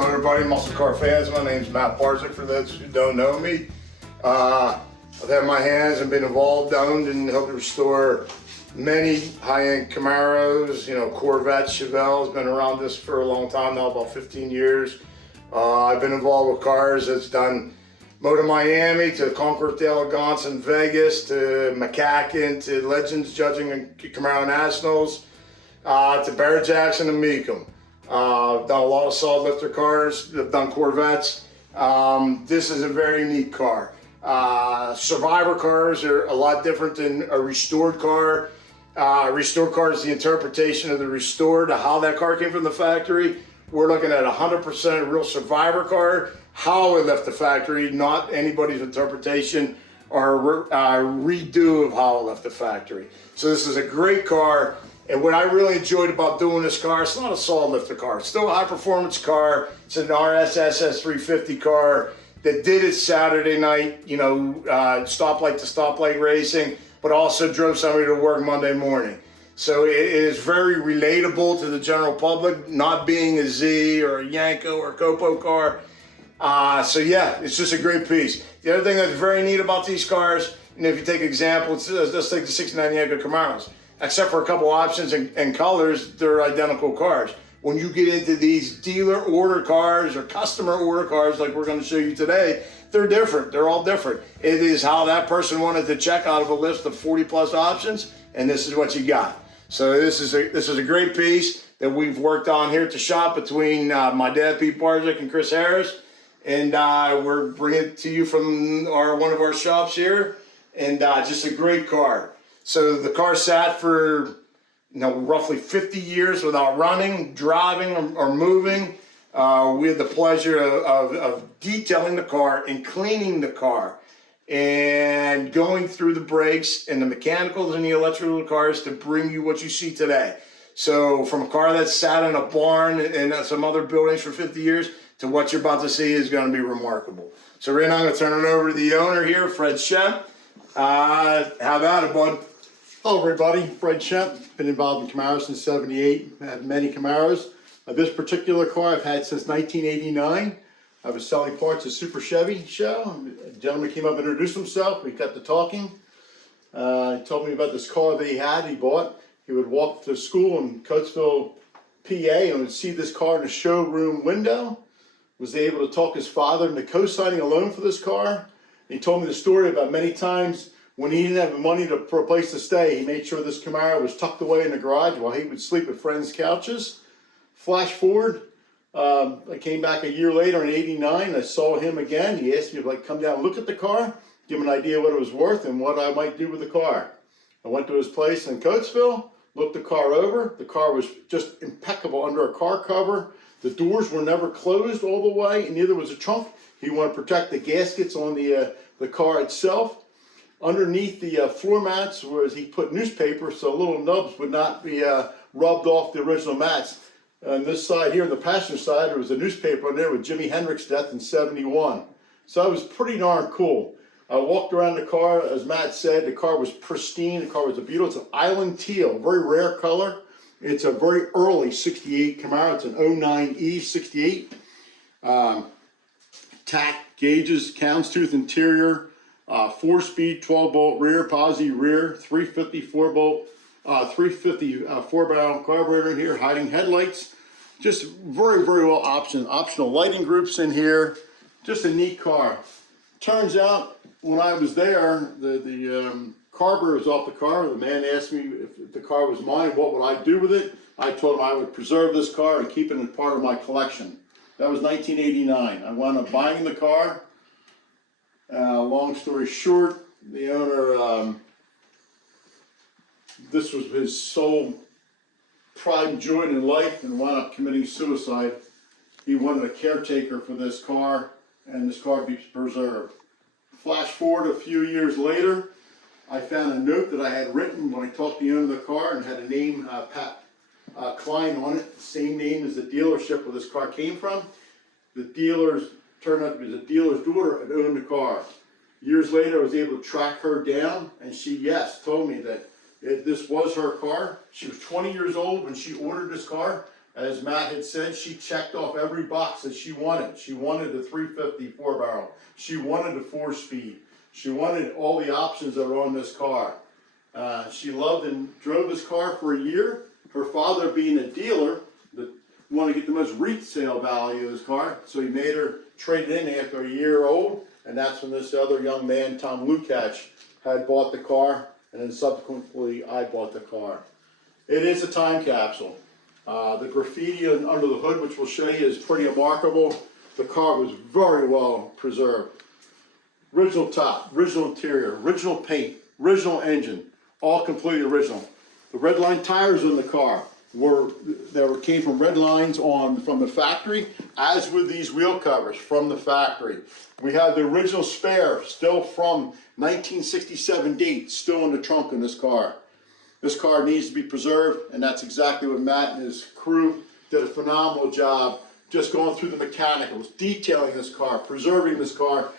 Welcome everybody, muscle car fans. My name's Matt Barczak, for those who don't know me. I've had my hands and been involved, owned, and helped restore many high-end Camaros, Corvettes, Chevelles. Been around this for a long time now, about 15 years. I've been involved with cars that's done Motor Miami to Concours d'Elegance in Vegas to McCacken to Legends judging in Camaro Nationals to Barczak and Mecum. I've done a lot of solid lifter cars. I've done Corvettes. This is a very unique car. Survivor cars are a lot different than a restored car. A restored car is the interpretation of the restored, how that car came from the factory. We're looking at 100% real survivor car, how it left the factory, not anybody's interpretation or redo of how it left the factory. So this is a great car. And what I really enjoyed about doing this car, it's not a solid lifter car. It's still a high performance car. It's an RS SS350 car that did it Saturday night, stoplight to stoplight racing, but also drove somebody to work Monday morning. So it is very relatable to the general public, not being a Z or a Yanko or a Copo car. So yeah, it's just a great piece. The other thing that's very neat about these cars, and if you take examples, let's take the 69 Yanko Camaros. Except for a couple options and colors, they're identical cars. When you get into these dealer order cars or customer order cars like we're going to show you today, they're different. They're all different. It is how that person wanted to check out of a list of 40 plus options, and this is what you got. So this is a great piece that we've worked on here at the shop between my dad, Pete Barczak, and Chris Harris. And we're bringing it to you from one of our shops here. And just a great car. So the car sat for roughly 50 years without running, driving, or moving. We had the pleasure of detailing the car and cleaning the car and going through the brakes and the mechanicals and the electrical cars to bring you what you see today. So from a car that sat in a barn and some other buildings for 50 years to what you're about to see is going to be remarkable. So right now I'm going to turn it over to the owner here, Fred Schempp. How about it, bud? Hello everybody, Fred Schempp. Been involved in Camaros since '78. I have many Camaros. This particular car I've had since 1989. I was selling parts at Super Chevy show. A gentleman came up and introduced himself. We got to talking. He told me about this car that he bought. He would walk to school in Coatesville, PA, and would see this car in the showroom window. Was able to talk his father into co-signing a loan for this car. He told me the story about many times when he didn't have the money for a place to stay, he made sure this Camaro was tucked away in the garage while he would sleep at friends' couches. Flash forward, I came back a year later in '89. I saw him again. He asked me to come down and look at the car, give him an idea what it was worth and what I might do with the car. I went to his place in Coatesville, looked the car over. The car was just impeccable under a car cover. The doors were never closed all the way, and neither was a trunk. He wanted to protect the gaskets on the car itself. Underneath the floor mats, whereas he put newspaper so little nubs would not be rubbed off the original mats. On this side here, the passenger side, there was a newspaper on there with Jimi Hendrix's death in '71. So that was pretty darn cool. I walked around the car, as Matt said, the car was pristine, the car was a beautiful, it's an Island Teal, very rare color. It's a very early '68 Camaro, it's an 09E '68. Tack gauges, houndstooth interior, 4-speed 12-bolt rear, posi rear, 350 4-bolt, 350 4-barrel carburetor in here, hiding headlights. Just very, very well optional lighting groups in here. Just a neat car. Turns out when I was there, the carburetor was off the car. The man asked me if the car was mine, what would I do with it? I told him I would preserve this car and keep it as part of my collection. That was 1989. I wound up buying the car. Long story short, the owner, this was his sole pride and joy in life and wound up committing suicide. He wanted a caretaker for this car and this car be preserved. Flash forward a few years later, I found a note that I had written when I talked to the owner of the car and had a name, Pat Klein on it, the same name as the dealership where this car came from. The dealers turned out to be the dealer's daughter and owned the car. Years later, I was able to track her down, and she, told me that this was her car. She was 20 years old when she ordered this car. As Matt had said, she checked off every box that she wanted. She wanted the 350 4-barrel. She wanted the 4-speed. She wanted all the options that are on this car. She loved and drove this car for a year. Her father, being a dealer, wanted to get the most resale value of this car, so he made her trade it in after a year old, and that's when this other young man, Tom Lukács, had bought the car, and then subsequently I bought the car. It is a time capsule. The graffiti under the hood, which we'll show you, is pretty remarkable. The car was very well preserved. Original top, original interior, original paint, original engine, all completely original. The redline tires in the car came from red lines from the factory, as with these wheel covers from the factory. We have the original spare, still from 1967 date, still in the trunk in this car. This car needs to be preserved, and that's exactly what Matt and his crew did a phenomenal job, just going through the mechanicals, detailing this car, preserving this car,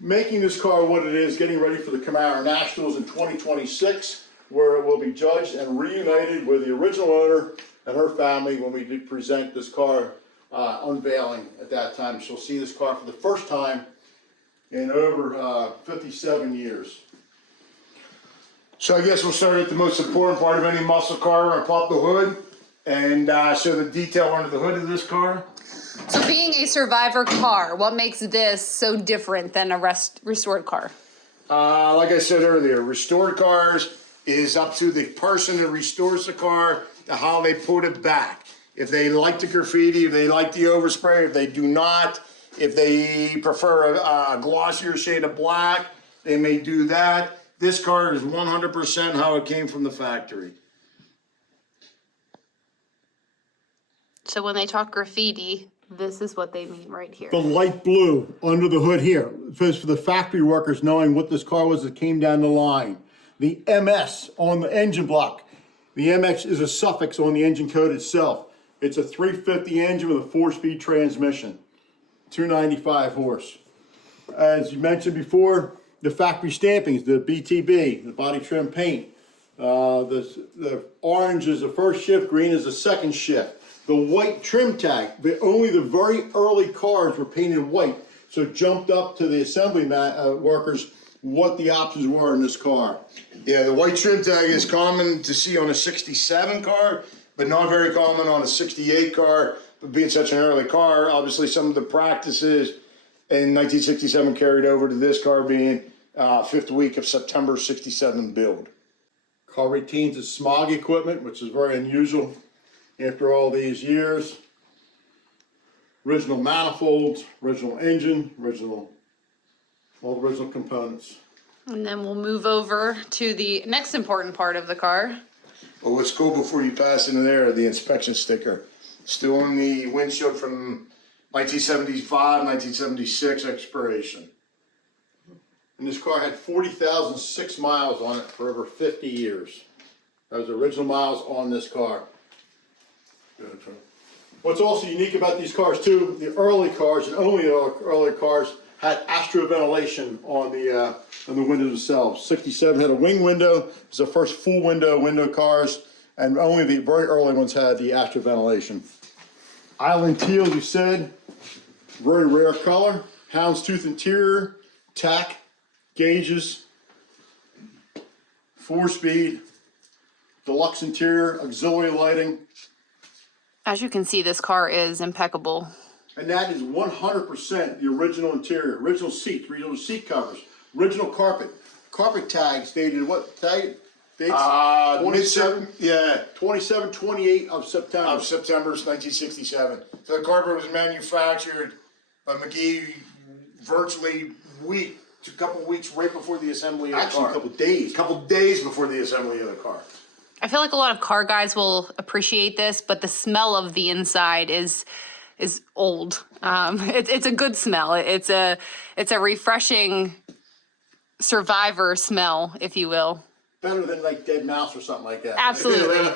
making this car what it is, getting ready for the Camaro Nationals in 2026, where it will be judged and reunited with the original owner and her family when we do present this car unveiling at that time. She'll see this car for the first time in over 57 years. So I guess we'll start at the most important part of any muscle car and pop the hood and show the detail under the hood of this car. So being a survivor car, what makes this so different than a restored car? Like I said earlier, restored cars is up to the person that restores the car to how they put it back. If they like the graffiti, if they like the overspray, if they do not, if they prefer a glossier shade of black, they may do that. This car is 100% how it came from the factory. So when they talk graffiti, this is what they mean right here. The light blue under the hood here, just for the factory workers knowing what this car was that came down the line. The MS on the engine block. The MX is a suffix on the engine code itself. It's a 350 engine with a 4-speed transmission, 295 horse. As you mentioned before, the factory stampings, the BTB, the body trim paint. The orange is the first shift, green is the second shift. The white trim tag, only the very early cars were painted white, so it jumped up to the assembly workers what the options were in this car. Yeah, the white trim tag is common to see on a 67 car, but not very common on a 68 car. But being such an early car, obviously some of the practices in 1967 carried over to this car being 5th week of September 67 build. Car retains its smog equipment, which is very unusual after all these years. Original manifolds, original engine, all the original components. And then we'll move over to the next important part of the car. Well, what's cool before you pass into there, the inspection sticker. Still on the windshield from 1975, 1976 expiration. And this car had 40,006 miles on it for over 50 years. That was the original miles on this car. What's also unique about these cars too, the early cars, and only the early cars, had astro ventilation on the windows themselves. 67 had a wing window. It was the first full window cars, and only the very early ones had the astro ventilation. Island Teal, you said, very rare color. Houndstooth interior, tack, gauges, 4-speed, deluxe interior, auxiliary lighting. As you can see, this car is impeccable. And that is 100% the original interior, original seats, original seat covers, original carpet. Carpet tags dated what tag? Dates? 27, yeah. 27, 28 of September. Of September 1967. So the carpet was manufactured by McGee virtually a couple weeks right before the assembly of the car. Actually, a couple days. A couple days before the assembly of the car. I feel like a lot of car guys will appreciate this, but the smell of the inside is old. It's a good smell. It's a refreshing survivor smell, if you will. Better than like dead mouse or something like that. Absolutely.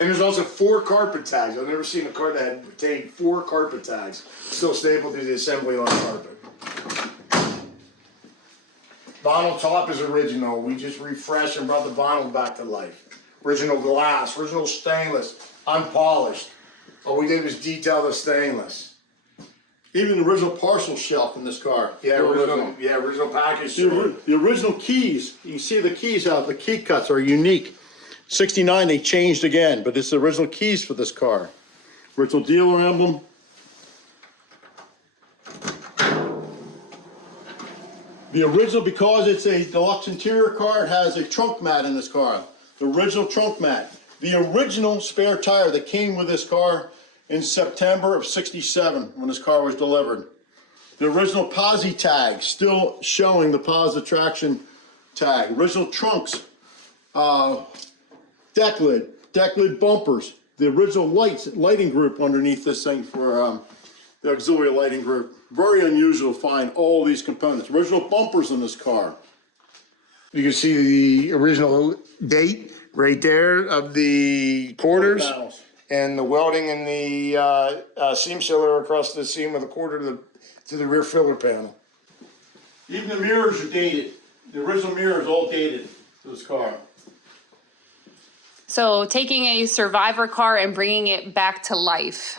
And there's also 4 carpet tags. I've never seen a car that had retained 4 carpet tags still stapled to the assembly line carpet. Vinyl top is original. We just refreshed and brought the vinyl back to life. Original glass, original stainless, unpolished. All we did was detail the stainless. Even the original parcel shelf in this car. Yeah, original package. The original keys, you can see the keys out, the key cuts are unique. 69, they changed again, but this is the original keys for this car. Original dealer emblem. The original, because it's a deluxe interior car, it has a trunk mat in this car. The original trunk mat. The original spare tire that came with this car in September of '67 when this car was delivered. The original posi tag, still showing the positive traction tag. Original trunks, deck lid bumpers. The original lighting group underneath this thing for the auxiliary lighting group. Very unusual to find all these components. Original bumpers in this car. You can see the original date right there of the quarters Panels. and the welding and the seam sealer across the seam of the quarter to the rear filler panel. Even the mirrors are dated. The original mirror is all dated to this car. So taking a survivor car and bringing it back to life.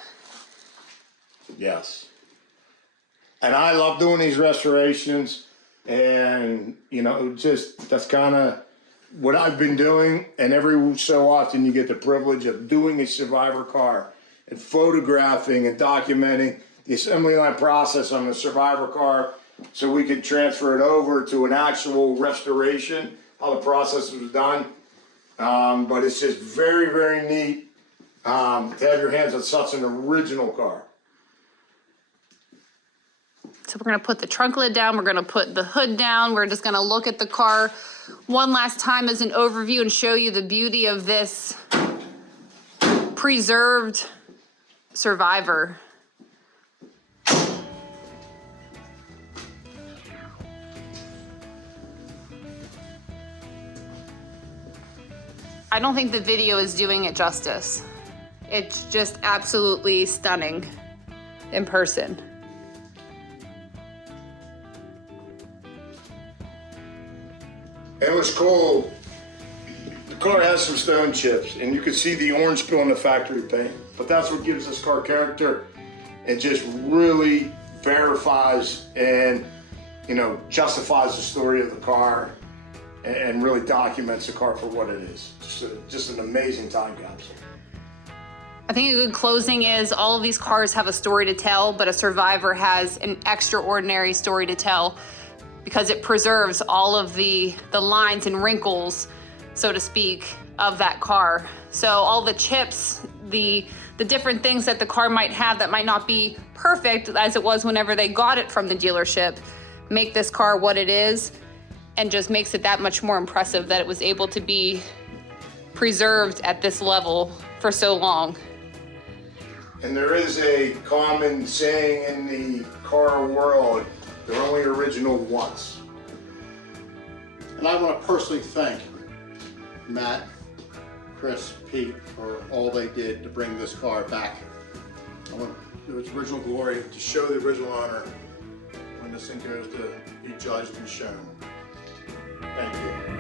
Yes. And I love doing these restorations, and you know, just that's kind of what I've been doing. And every so often you get the privilege of doing a survivor car and photographing and documenting the assembly line process on the survivor car, so we can transfer it over to an actual restoration, how the process was done. But it's just very, very neat to have your hands on such an original car. So we're gonna put the trunk lid down, we're gonna put the hood down, we're just gonna look at the car one last time as an overview and show you the beauty of this preserved survivor. I don't think the video is doing it justice. It's just absolutely stunning in person. It was cool. The car has some stone chips, and you can see the orange peel in the factory paint. But that's what gives this car character. It just really verifies and, you know, justifies the story of the car and really documents the car for what it is. Just an amazing time capsule. I think a good closing is all of these cars have a story to tell, but a survivor has an extraordinary story to tell, because it preserves all of the lines and wrinkles, so to speak, of that car. So all the chips, the different things that the car might have that might not be perfect as it was whenever they got it from the dealership, make this car what it is, and just makes it that much more impressive that it was able to be preserved at this level for so long. And there is a common saying in the car world, they're only original once. And I want to personally thank Matt, Chris, Pete for all they did to bring this car back. I want to do its original glory, to show the original owner when this thing goes to be judged and shown. Thank you.